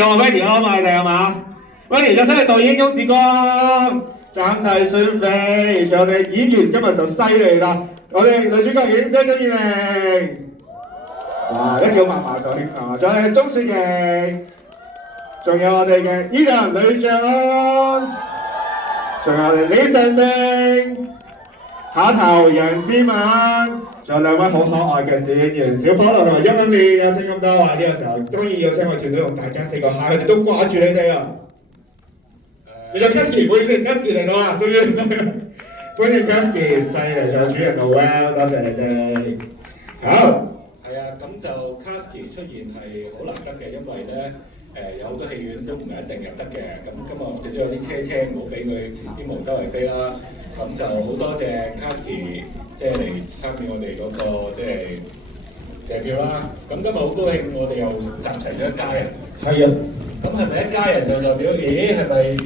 我 Wendy 啦嘛，你哋係嘛？Wendy 就出嚟導演翁子光、監製孫飛，仲有我哋演員今日就犀利啦！我哋女主角影姐金燕玲，哇，一叫麻麻咗添啊！仲有我哋鐘雪瑩，仲有我哋嘅 Eden 呂爵安，仲有我哋李尚正、下頭楊思敏，仲有兩位好可愛嘅小演員小火龍同埋陰陰烈，有請咁多位。呢個時候當然要請我團隊同大家4個下，佢哋都掛住你哋啊！仲有 Kasky， 唔好意思 ，Kasky 嚟到啦，終於歡迎 Kasky， 犀利，仲有主人 Noel， 多謝你哋。好。係啊，咁就 Kasky 出現係好難得嘅，因為咧有好多戲院都唔係一定入得嘅。咁今日我哋都有啲車唔好俾佢啲毛周圍飛啦。咁就好多謝 Kasky 即係嚟參與我哋嗰個即係謝票啦。咁今日好高興，我哋又集齊咗一家人。係啊。咁係咪一家人就代表？咦，係咪